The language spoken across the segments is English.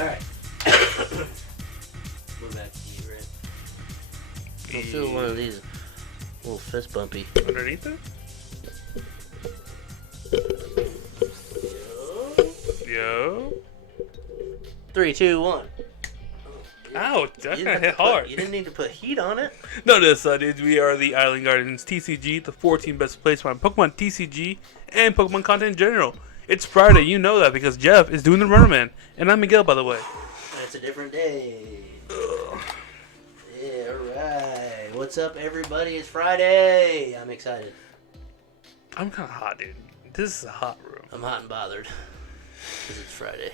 Alright. We're back to you, Red. Let's do one of these. A little fist bumpy. Underneath it? Yo. 3, 2, 1. Ouch, that kind of hit hard. You didn't need to put heat on it. No, this, dudes. We are the Island Gardens TCG, the 14 best place on Pokemon TCG and Pokemon content in general. It's Friday, you know that because Jeff is doing the Runnerman. And I'm Miguel, by the way. It's a different day. Yeah, alright. What's up, everybody? It's Friday. I'm excited. I'm kind of hot, dude. This is a hot room. I'm hot and bothered because it's Friday.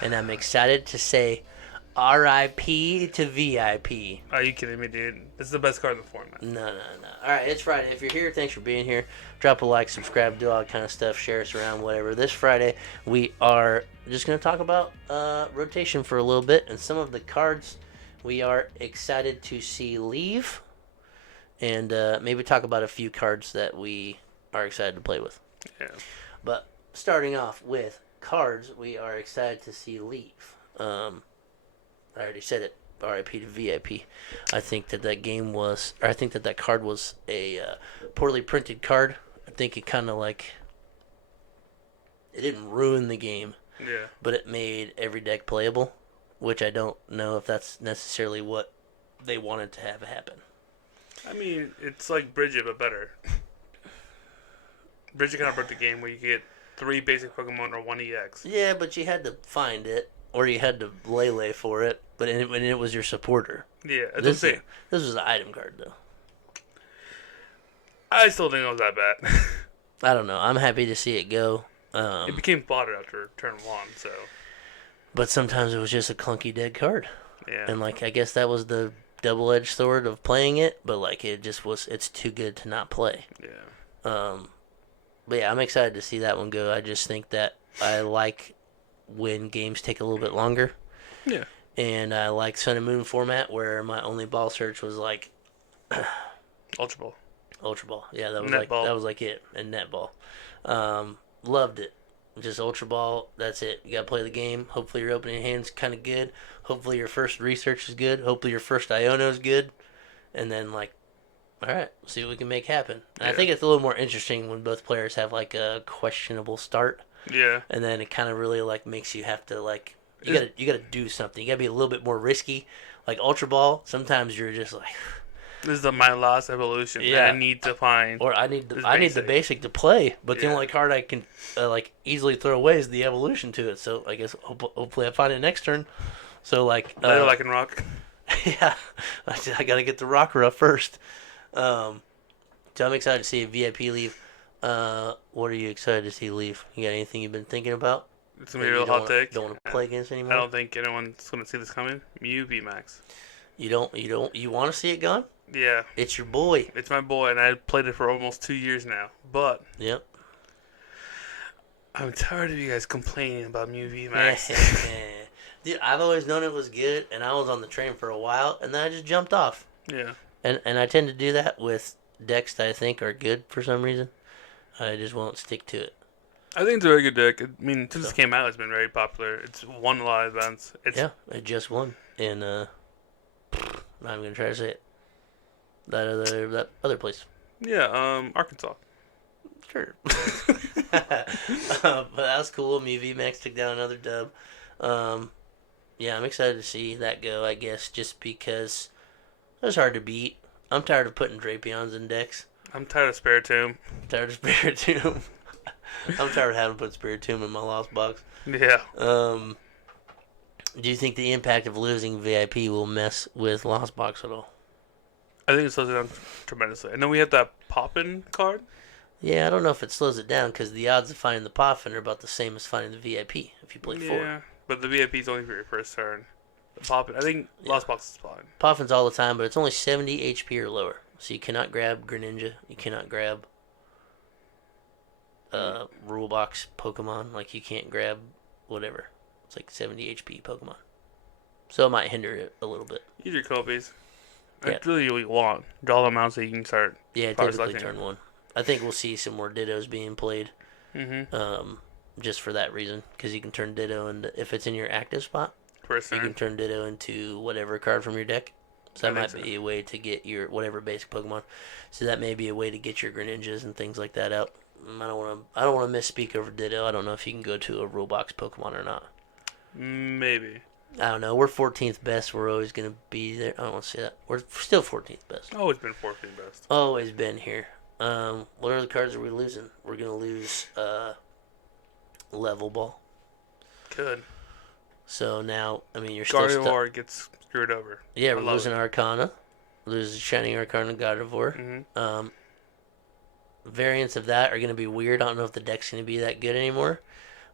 And I'm excited to say R.I.P. to VIP. Are you kidding me, dude? This is the best card in the format. No. Alright, it's Friday. If you're here, thanks for being here. Drop a like, subscribe, do all that kind of stuff. Share us around, whatever. This Friday, we are just going to talk about rotation for a little bit. And some of the cards we are excited to see leave. And maybe talk about a few cards that we are excited to play with. Yeah. But starting off with cards we are excited to see leave. I already said it. RIP to VIP. I think that card was a poorly printed card. I think it kind of like it didn't ruin the game. Yeah. But it made every deck playable, which I don't know if that's necessarily what they wanted to have happen. I mean, it's like Bridget, but better. Bridget kind of broke the game where you get 3 basic Pokemon or 1 EX. Yeah, but you had to find it, or you had to lay for it, but it was your supporter. Yeah, that's what I'm saying. This was an item card, though. I still think it was that bad. I don't know. I'm happy to see it go. It became fodder after turn 1, so. But sometimes it was just a clunky dead card. Yeah. And, like, I guess that was the double-edged sword of playing it, but, like, it just was, it's too good to not play. Yeah. But yeah, I'm excited to see that one go. I just think that I like when games take a little bit longer. Yeah. And I like Sun and Moon format where my only ball search was like Ultra Ball. Ultra Ball. Yeah, that was like it. And Netball. Loved it. Just Ultra Ball, that's it. You gotta play the game. Hopefully your opening hand's kinda good. Hopefully your first research is good. Hopefully your first Iono is good. And then like alright, see what we can make happen. And I think it's a little more interesting when both players have like a questionable start. Yeah. And then it kind of really like makes you have to like you gotta do something. You gotta be a little bit more risky. Like Ultra Ball, sometimes you're just like this is my last evolution. Yeah. I need to find. Or I need the basic to play, but the only card I can like easily throw away is the evolution to it. So I guess hopefully I find it next turn. So like later like in Rock. Yeah, I gotta get the rocker up first. So I'm excited to see a VIP leave. What are you excited to see leave? You got anything you've been thinking about? It's gonna be a real hot take. Don't want to play against anymore. I don't think anyone's gonna see this coming. Mew VMAX. You want to see it gone? Yeah. It's your boy. It's my boy, and I've played it for almost 2 years now. But yep. I'm tired of you guys complaining about Mew VMAX. Dude, I've always known it was good, and I was on the train for a while, and then I just jumped off. Yeah. And I tend to do that with decks that I think are good for some reason. I just won't stick to it. I think it's a very good deck. I mean, since it came out, it's been very popular. It's won a lot of events. It just won. And, I'm not even going to try to say it. That other place. Yeah, Arkansas. Sure. But that was cool. Me VMAX took down another dub. Yeah, I'm excited to see that go, I guess, just because it was hard to beat. I'm tired of putting Drapions in decks. I'm tired of Spiritomb. I'm tired of having to put Spiritomb in my Lost Box. Yeah. Do you think the impact of losing VIP will mess with Lost Box at all? I think it slows it down tremendously. I know we have that Poppin card. Yeah, I don't know if it slows it down because the odds of finding the Poffin are about the same as finding the VIP if you play 4. Yeah, but the VIP is only for your first turn. The Poppin, I think Lost Box is fine. Poffin's all the time, but it's only 70 HP or lower. So you cannot grab Greninja. You cannot grab Rule Box Pokemon. Like, you can't grab whatever. It's like 70 HP Pokemon. So it might hinder it a little bit. Use your copies. That's really what you want. Draw them out so you can start. Yeah, typically turn 1. I think we'll see some more Dittos being played. Mm-hmm. Just for that reason. Because you can turn Ditto, and if it's in your active spot. First you turn. can turn Ditto into whatever card from your deck. So that might be a way to get your whatever basic Pokemon. So that may be a way to get your Greninjas and things like that out. I don't want to misspeak over Ditto. I don't know if you can go to a rule box Pokemon or not. Maybe. I don't know. We're 14th best. We're always gonna be there. I don't want to say that. We're still 14th best. Always been 14th best. Always been here. What other cards are we losing? We're gonna lose Level Ball. Good. So now, I mean, you're still Gardevoir gets screwed over. Yeah, we're losing Arcana. Loses Shining Arcana, Gardevoir. Mm-hmm. Variants of that are going to be weird. I don't know if the deck's going to be that good anymore.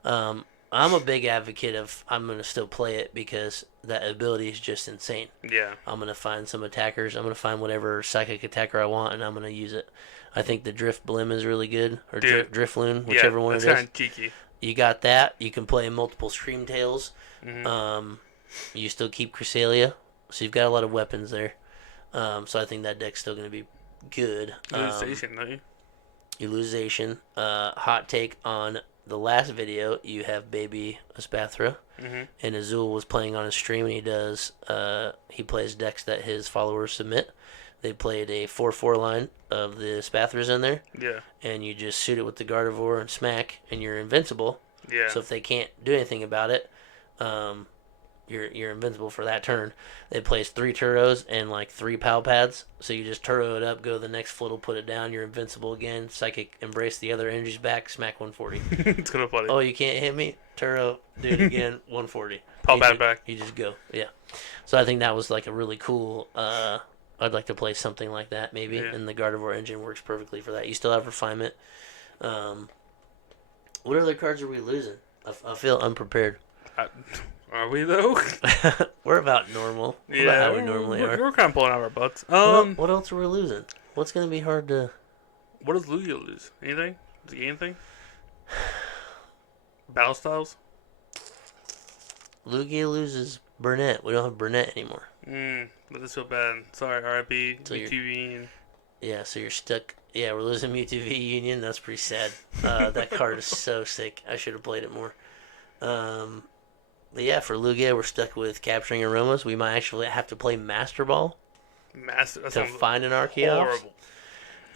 I'm a big advocate of I'm going to still play it because that ability is just insane. Yeah. I'm going to find some attackers. I'm going to find whatever psychic attacker I want, and I'm going to use it. I think the Drift Blim is really good, or Driftloon, whichever one it is. That's kind of cheeky. You got that. You can play multiple Scream Tails. Mm-hmm. You still keep Cresselia, so you've got a lot of weapons there. So I think that deck's still going to be good. You lose Zacian, don't you? You lose Zacian. Hot take on the last video, you have Baby Espathra, and Azul was playing on his stream, and he plays decks that his followers submit. They played a 4/4 line of the Espathras in there. Yeah. And you just shoot it with the Gardevoir and smack, and you're invincible. Yeah. So if they can't do anything about it, you're invincible for that turn. It plays 3 Turos and like 3 Pal Pads, so you just Turo it up, go to the next Flittle, put it down, you're invincible again. Psychic Embrace the other energies back, smack 140. It's kind of funny. Oh, you can't hit me? Turo, do it again, 140. Pal Pad back. You just go, yeah. So I think that was like a really cool. I'd like to play something like that maybe, and the Gardevoir engine works perfectly for that. You still have Refinement. What other cards are we losing? I feel unprepared. Are we though? We're about normal. Yeah, about how we normally are. We're kind of pulling out our butts. What else are we losing? What's going to be hard to? What does Lugia lose? Anything? Does he gain anything? Battle styles? Lugia loses Burnett. We don't have Burnett anymore. But this feel bad. Sorry, RIP, So UTV. Yeah, so you're stuck. Yeah, we're losing Mewtwo V Union. That's pretty sad. That card is so sick. I should have played it more. But yeah, for Lugia, we're stuck with Capturing Aromas. We might actually have to play Master Ball to find an Archeops.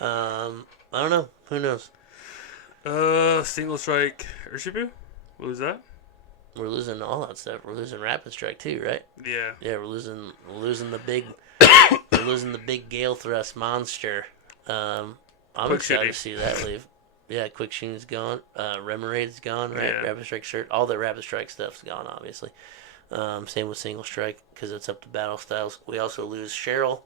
Horrible. I don't know. Who knows? Single Strike Urshifu? What was that? We're losing all that stuff. We're losing Rapid Strike too, right? Yeah. Yeah, we're losing the big we're losing the big Gale Thrust monster. I'm excited to see that leave. Yeah, Quick Shoon's gone. Remerade's gone, right? Yeah. Rapid Strike shirt. All the Rapid Strike stuff's gone, obviously. Same with Single Strike because it's up to battle styles. We also lose Cheryl.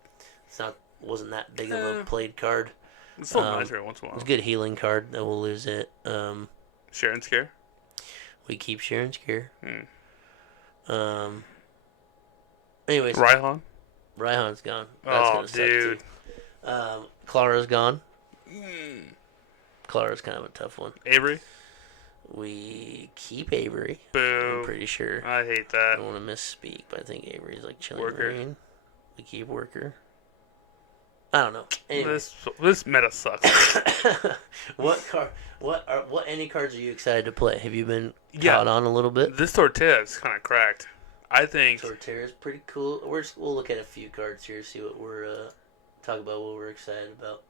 Wasn't that big of a played card. It's still nice every once in a while. It's a good healing card. That we'll lose it. Sharon Scare. We keep Sharon's Care. Anyways. Raihan's gone. That's gonna suck dude. Too. Clara's gone. Clara's kind of a tough one. Avery? We keep Avery. Boo. I'm pretty sure. I hate that. I don't want to misspeak, but I think Avery's like Chilling Worker. Rain. We keep Worker. I don't know. Anyway. This meta sucks. What any cards are you excited to play? Have you been caught on a little bit? This Torterra is kind of cracked. I think Torterra's pretty cool. We'll look at a few cards here, see what we're talk about what we're excited about.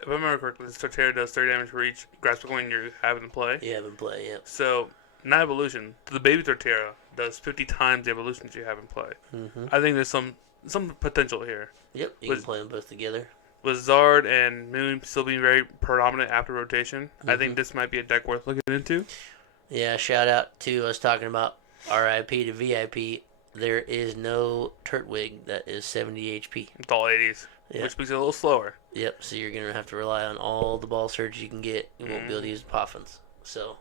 If I remember correctly, this Torterra does 30 damage for each grass Pokemon you have in play. You have in play, yeah. So, not evolution. The baby Torterra does 50 times the evolutions you have in play. I think there's some potential here. Yep, you can play them both together. With Zard and Moon still being very predominant after rotation, I think this might be a deck worth looking into. Yeah, shout out to us talking about RIP to VIP. There is no Turtwig that is 70 HP. It's all 80s, which makes it a little slower. Yep, so you're going to have to rely on all the ball surge you can get. You won't be able to use Poffins. So,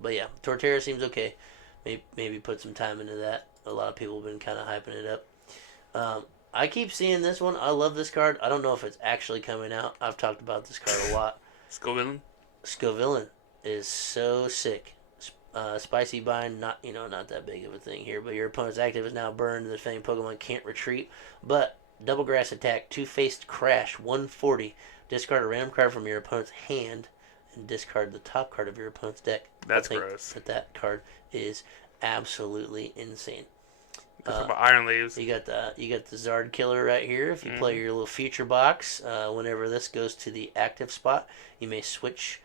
but yeah, Torterra seems okay. Maybe put some time into that. A lot of people have been kind of hyping it up. I keep seeing this one. I love this card. I don't know if it's actually coming out. I've talked about this card a lot. Scovillain is so sick. Spicy Bind, not that big of a thing here, but your opponent's active is now burned. The defending Pokemon can't retreat. But double grass attack, 2-faced crash, 140. Discard a random card from your opponent's hand and discard the top card of your opponent's deck. That's gross. That card is absolutely insane. Talk about Iron Leaves. You got the Zard Killer right here. If you play your little feature box, whenever this goes to the active spot, you may switch,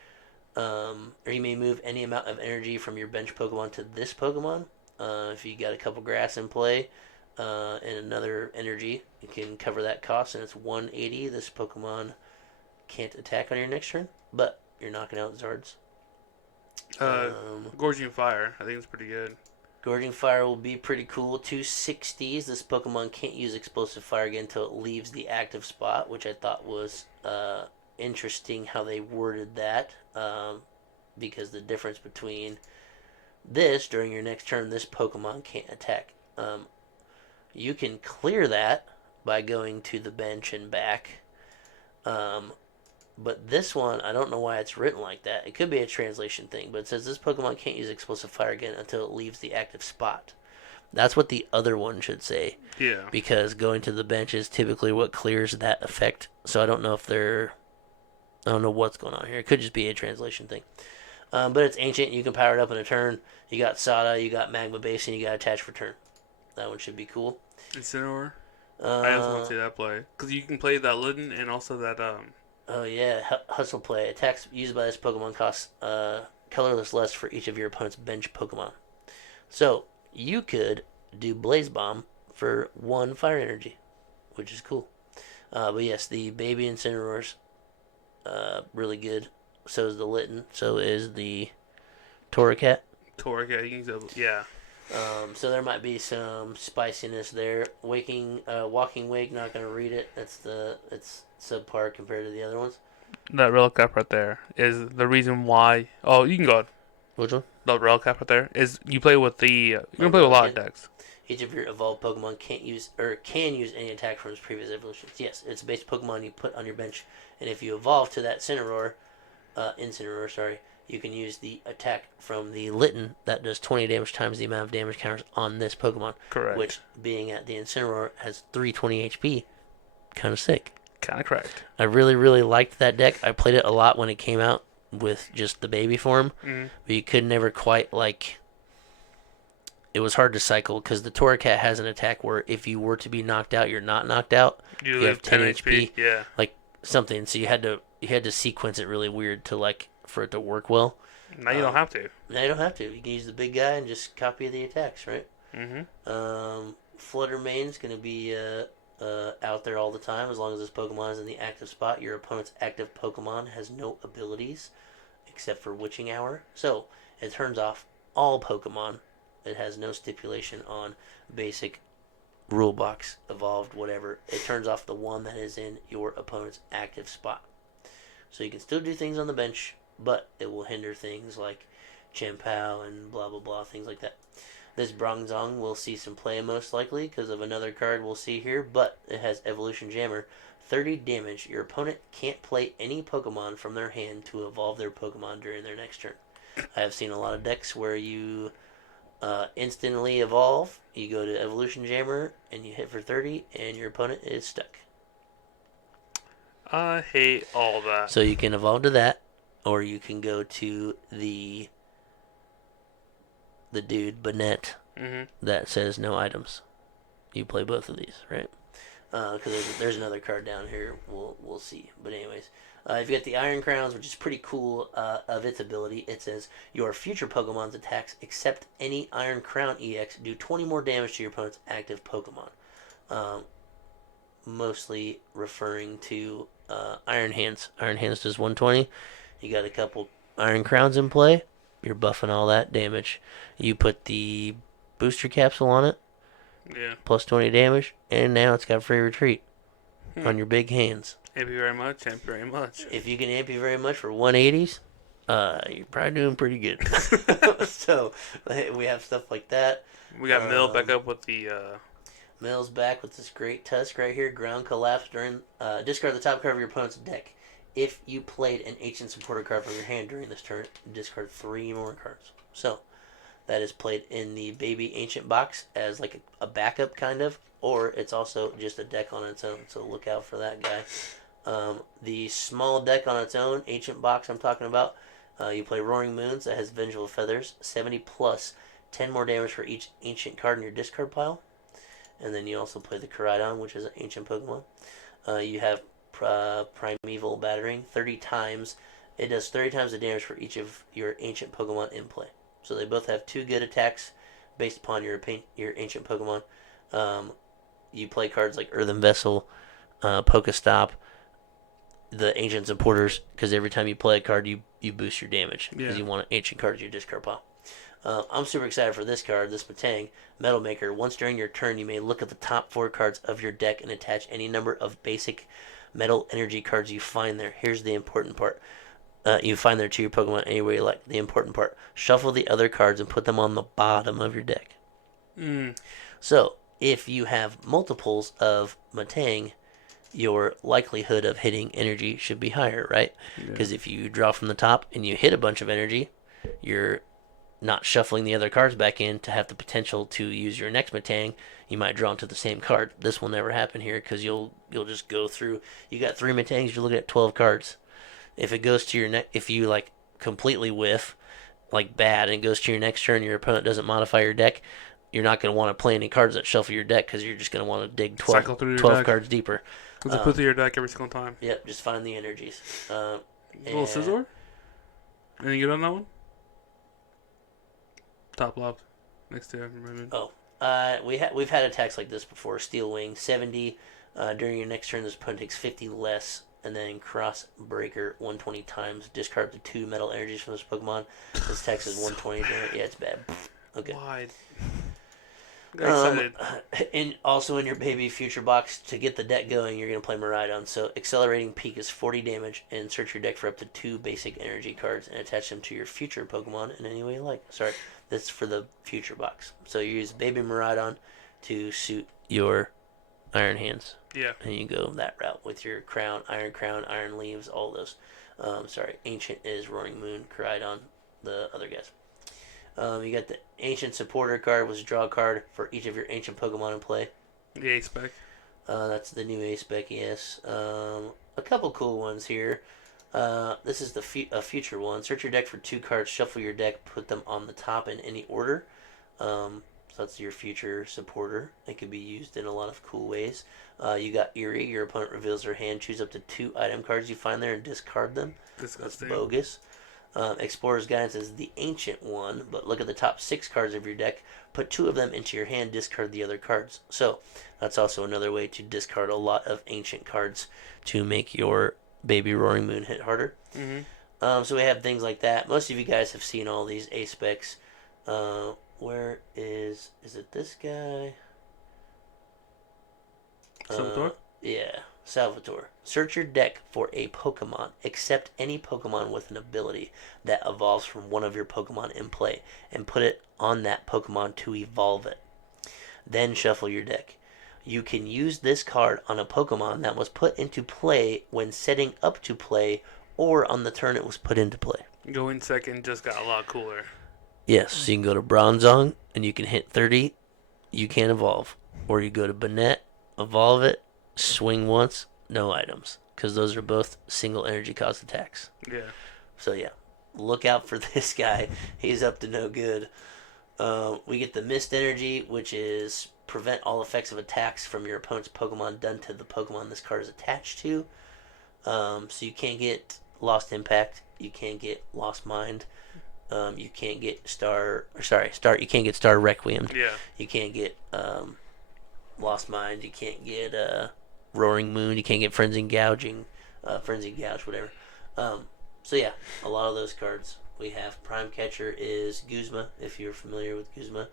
or you may move any amount of energy from your bench Pokemon to this Pokemon. If you got a couple grass in play, and another energy, you can cover that cost, and it's 180. This Pokemon can't attack on your next turn, but you're knocking out Zards. Gorging Fire. I think it's pretty good. Gorging Fire will be pretty cool. 260s. This Pokemon can't use Explosive Fire again until it leaves the active spot, which I thought was interesting how they worded that. Because the difference between this, during your next turn, this Pokemon can't attack. You can clear that by going to the bench and back. But this one, I don't know why it's written like that. It could be a translation thing, but it says this Pokemon can't use Explosive Fire again until it leaves the active spot. That's what the other one should say. Yeah. Because going to the bench is typically what clears that effect. So I don't know if I don't know what's going on here. It could just be a translation thing. But it's ancient. You can power it up in a turn. You got Sada, you got Magma Basin, you got Attach for turn. That one should be cool. Incineroar? I also want to see that play. Because you can play that Litten and also that... Oh yeah, Hustle Play. Attacks used by this Pokemon cost colorless less for each of your opponent's bench Pokemon. So, you could do Blaze Bomb for 1 fire energy, which is cool. But yes, the Baby Incineroar's really good. So is the Litten. So is the Torracat. Yeah. So there might be some spiciness there. Walking Wake, not going to read it. It's subpar compared to the other ones. That Relic Cap right there is the reason why. Oh, you can go ahead. Which one? The Relic Cap right there is you play with the. You can play with a lot of decks. Each of your evolved Pokemon can use any attack from its previous evolutions. Yes, it's a base Pokemon you put on your bench, and if you evolve to that Incineroar, you can use the attack from the Litten that does 20 damage times the amount of damage counters on this Pokemon. Correct. Which, being at the Incineroar, has 320 HP. Kind of sick. Kind of correct. I really, really liked that deck. I played it a lot when it came out with just the baby form. Mm-hmm. But you could never quite, it was hard to cycle because the Torracat has an attack where if you were to be knocked out, you're not knocked out. You have 10 HP. Yeah. Something. So you had to sequence it really weird to for it to work well. Now you don't have to. Now you don't have to. You can use the big guy and just copy the attacks, right? Mm-hmm. Flutter Mane's going to be out there all the time as long as this Pokemon is in the active spot. Your opponent's active Pokemon has no abilities except for Witching Hour. So it turns off all Pokemon. It has no stipulation on basic rule box, evolved, whatever. It turns off the one that is in your opponent's active spot. So you can still do things on the bench, but it will hinder things like Chien-Pao and blah blah blah, things like that. This Bronzong will see some play most likely because of another card we'll see here, but it has Evolution Jammer. 30 damage. Your opponent can't play any Pokemon from their hand to evolve their Pokemon during their next turn. I have seen a lot of decks where you instantly evolve, you go to Evolution Jammer, and you hit for 30, and your opponent is stuck. I hate all that. So you can evolve to that, or you can go to the dude, Banette, that says no items. You play both of these, right? Because there's another card down here we'll see. But anyways, you've got the Iron Crowns, which is pretty cool of its ability. It says, your future Pokemon's attacks, except any Iron Crown EX, do 20 more damage to your opponent's active Pokemon. Mostly referring to Iron Hands. Iron Hands does 120. You got a couple Iron Crowns in play. You're buffing all that damage. You put the booster capsule on it. Yeah. Plus 20 damage. And now it's got free retreat on your big hands. Thank you very much. Thank you very much. If you can amp you very much for 180s, you're probably doing pretty good. So we have stuff like that. We got Mill back up with the... Mill's back with this great tusk right here. Ground collapse during... discard the top card of your opponent's deck. If you played an ancient supporter card from your hand during this turn, discard 3 more cards. So, that is played in the baby ancient box as like a backup kind of, or it's also just a deck on its own. So look out for that guy. The small deck on its own, ancient box I'm talking about, you play Roaring Moons that has Vengeful Feathers, 70 plus 10 more damage for each ancient card in your discard pile. And then you also play the Koraidon, which is an ancient Pokemon. You have Primeval Battering. 30 times. It does 30 times the damage for each of your ancient Pokemon in play. So they both have 2 good attacks based upon your ancient Pokemon. You play cards like Earthen Vessel, Pokestop, the Ancient Supporters, because every time you play a card, you boost your damage because you want an ancient card in your discard pile. I'm super excited for this card, this Metang, Metal Maker. Once during your turn, you may look at the top 4 cards of your deck and attach any number of basic metal energy cards you find there. Here's the important part. You find there to your Pokemon any way you like. The important part. Shuffle the other cards and put them on the bottom of your deck. So, if you have multiples of Metang, your likelihood of hitting energy should be higher, right? Because if you draw from the top and you hit a bunch of energy, you're not shuffling the other cards back in to have the potential to use your next Metang. You might draw into the same card. This will never happen here because you'll just go through. You got 3 Metangs, you're looking at 12 cards. If it goes to your if you like completely whiff, like bad, and it goes to your next turn, your opponent doesn't modify your deck, you're not going to want to play any cards that shuffle your deck because you're just going to want to dig 12 cards deeper. Because put through your deck every single time. Yep, just find the energies. Little Scizor? Anything good on that one? Top left, next to him. We've had attacks like this before. Steel Wing, 70. During your next turn, this opponent takes 50 less. And then Cross Breaker, 120 times. Discard the 2 metal energies from this Pokemon. This attack is 120. Yeah, it's bad. Okay. Why? And also in your baby future box, to get the deck going, you're going to play Miraidon. So Accelerating Peak is 40 damage, and search your deck for up to 2 basic energy cards and attach them to your future Pokemon in any way you like. Sorry, that's for the future box. So you use baby Miraidon to suit your Iron Hands. Yeah. And you go that route with your Crown, Iron Leaves, all those. Ancient is Roaring Moon, Koraidon, the other guys. You got the Ancient Supporter card, which is draw a card for each of your ancient Pokemon in play. The A-Spec. That's the new A-Spec, yes. A couple cool ones here. This is a future one. Search your deck for 2 cards, shuffle your deck, put them on the top in any order. So that's your future supporter. It can be used in a lot of cool ways. You got Eerie. Your opponent reveals their hand. Choose up to 2 item cards you find there and discard them. Disgusting. That's bogus. Explorer's Guidance is the ancient one, but look at the top 6 cards of your deck. Put 2 of them into your hand. Discard the other cards. So that's also another way to discard a lot of ancient cards to make your baby Roaring Moon hit harder. Mm-hmm. So we have things like that. Most of you guys have seen all these A-Specs. Where is it this guy? Salvatore? Yeah, Salvatore. Search your deck for a Pokemon. Accept any Pokemon with an ability that evolves from one of your Pokemon in play and put it on that Pokemon to evolve it. Then shuffle your deck. You can use this card on a Pokemon that was put into play when setting up to play or on the turn it was put into play. Going second just got a lot cooler. Yes, so you can go to Bronzong and you can hit 30. You can't evolve. Or you go to Banette, evolve it, swing once, no items. Because those are both single energy cost attacks. Yeah. So yeah, look out for this guy. He's up to no good. We get the Mist Energy, which is prevent all effects of attacks from your opponent's Pokemon done to the Pokemon this card is attached to. So you can't get Lost Impact. You can't get Lost Mind. You can't get You can't get Star Requiem. Yeah. You can't get Lost Mind. You can't get Roaring Moon. You can't get Frenzied Gouge, whatever. So yeah, a lot of those cards. We have Prime Catcher is Guzma, if you're familiar with Guzma.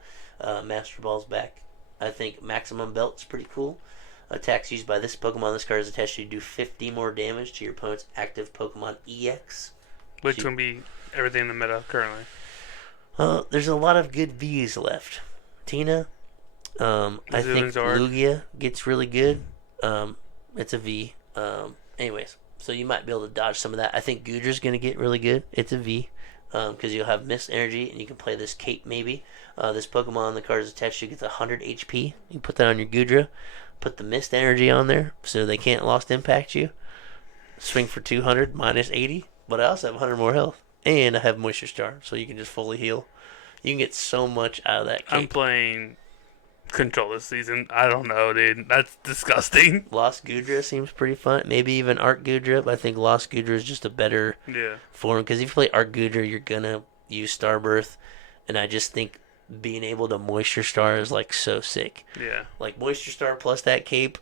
Master Ball's back. I think Maximum Belt's pretty cool. Attacks used by this Pokemon this card is attached to do 50 more damage to your opponent's active Pokemon EX. Which would be everything in the meta currently. There's a lot of good V's left. Tina, I think Lugia gets really good. It's a V. Anyways, so you might be able to dodge some of that. I think Gudra's going to get really good. It's a V. Because you'll have Mist Energy, and you can play this Kate maybe. This Pokemon the card is attached to gets 100 HP. You put that on your Gudra. Put the Mist Energy on there so they can't Lost Impact you. Swing for 200 minus 80. But I also have 100 more health. And I have Moisture Star, so you can just fully heal. You can get so much out of that cape. I'm playing Control this season. I don't know, dude. That's disgusting. Lost Gudra seems pretty fun. Maybe even Arc Gudra, but I think Lost Gudra is just a better form. Because if you play Arc Gudra, you're going to use Starbirth. And I just think being able to Moisture Star is like so sick. Yeah. Like Moisture Star plus that cape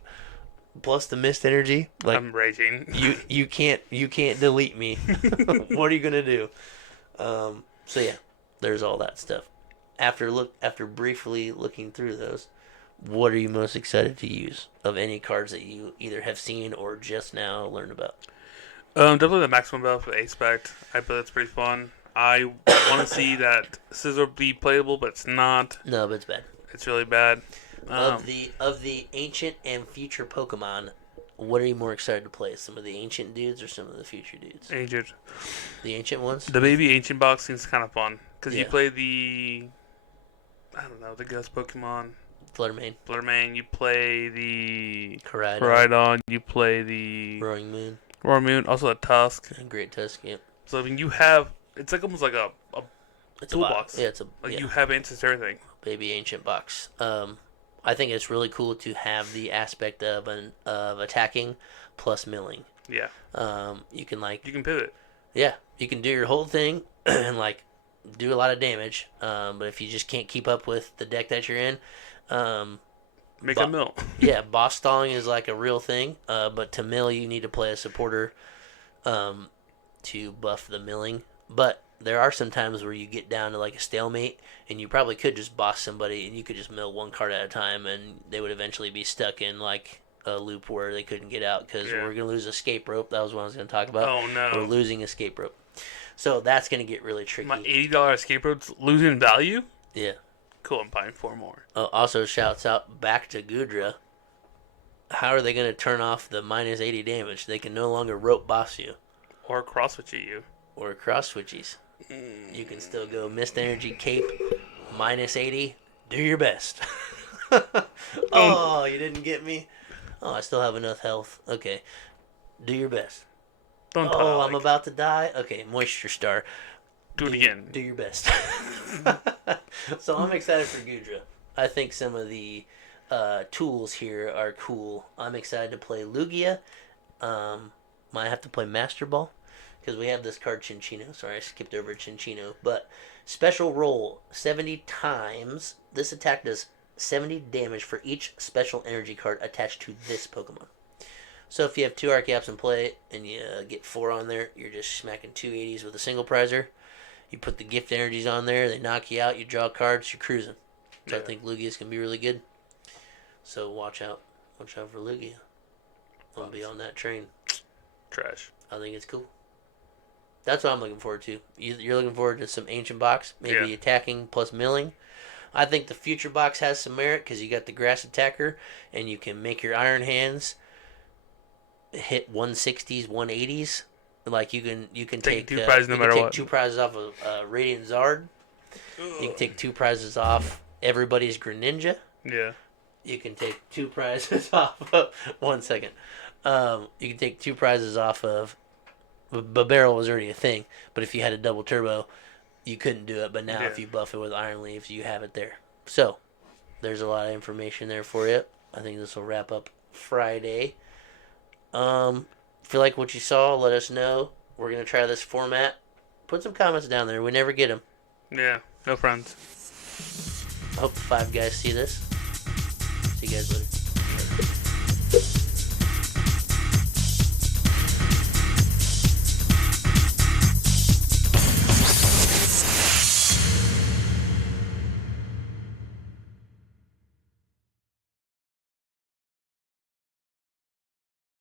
plus the Mist Energy. Like, I'm raging. You can't delete me. What are you going to do? So yeah, there's all that stuff. After briefly looking through those, what are you most excited to use of any cards that you either have seen or just now learned about? Definitely the maximum buff with Aspect. I bet that's pretty fun. I want to see that Scissor be playable, but it's not. No, but it's bad. It's really bad. Of the ancient and future Pokemon, what are you more excited to play? Some of the ancient dudes or some of the future dudes? Ancient. The ancient ones? The baby ancient box seems kind of fun. Because Yeah. you play the... I don't know, the ghost Pokemon. Fluttermane. You play the... Koraidon. You play the... Roaring Moon. Also the Tusk. And Great Tusk, yeah. So, I mean, you have... It's like almost like a toolbox. Yeah, You have answers to everything. Baby ancient box. I think it's really cool to have the aspect of attacking plus milling. Yeah. You can pivot. Yeah, you can do your whole thing and like do a lot of damage. But if you just can't keep up with the deck that you're in, make a mill. Yeah, boss stalling is like a real thing. But to mill, you need to play a supporter to buff the milling. But there are some times where you get down to like a stalemate, and you probably could just boss somebody, and you could just mill one card at a time, and they would eventually be stuck in like a loop where they couldn't get out because we're gonna lose escape rope. That was what I was gonna talk about. Oh no, we're losing escape rope, so that's gonna get really tricky. My $80 escape rope's losing value. Yeah, cool. I'm buying 4 more. Also, shouts out back to Gudra. How are they gonna turn off the minus 80 damage? They can no longer rope boss you, or cross switch you. Or cross switchies. You can still go Mist Energy Cape, minus 80. Do your best. Oh, you didn't get me? Oh, I still have enough health. Okay. Do your best. Don't I'm about to die? Okay, Moisture Star. Do it again. Do your best. So I'm excited for Gudra. I think some of the tools here are cool. I'm excited to play Lugia. Might have to play Master Ball. Because we have this card Chinchino. Sorry, I skipped over Chinchino. But special roll 70 times. This attack does 70 damage for each special energy card attached to this Pokemon. So if you have 2 Archeops in play and you get 4 on there, you're just smacking 2 80s with a single prizer. You put the gift energies on there, they knock you out, you draw cards, you're cruising. So I think Lugia's can be really good. So watch out. Watch out for Lugia. I'll be on that train. Trash. I think it's cool. That's what I'm looking forward to. You're looking forward to some ancient box, maybe attacking plus milling. I think the future box has some merit because you got the grass attacker, and you can make your iron hands hit 160s, 180s. Like you can take 2 prizes no matter what. 2 prizes off of Radiant Zard. You can take 2 prizes off everybody's Greninja. Yeah. You can take 2 prizes off of 1 second. You can take 2 prizes off of. But barrel was already a thing. But if you had a double turbo, you couldn't do it. But now if you buff it with Iron Leaves, you have it there. So, there's a lot of information there for you. I think this will wrap up Friday. If you like what you saw, let us know. We're going to try this format. Put some comments down there. We never get them. Yeah, no friends. I hope the 5 guys see this. See you guys later.